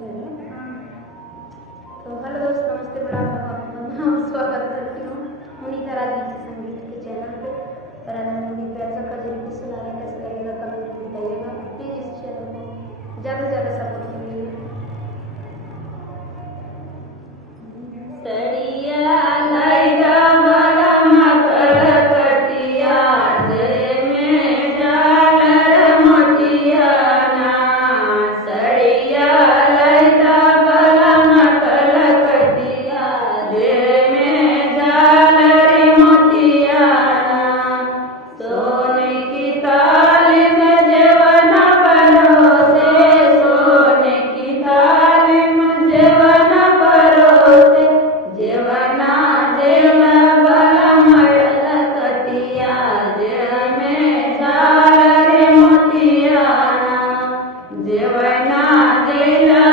तो हेलो दोस्तों, नमस्ते, बड़ा आपका स्वागत करती हूँ मुनीता राजनीति संगीत के चैनल पे। और आज हम लोग प्यार का जरूर सुना रहे हैं, कैसे लगेगा कमेंट में बताइएगा। प्लीज़ इस चैनल को ज़्यादा से ज़्यादा सपोर्ट करिए। सड़िया लाइदा बड़ा मकर कटिया दे में झालर मोतिया ना। सड़िया लाइदा बड़ा मकर कटिया दे में झालर मोतिया ना। सोने की थाली में जेवना परोसे, सोने की थाली में जेवना परोसे, जेवना जेवना बला मरला कटिया जे में झालर मोतिया ना। जेवना जेवना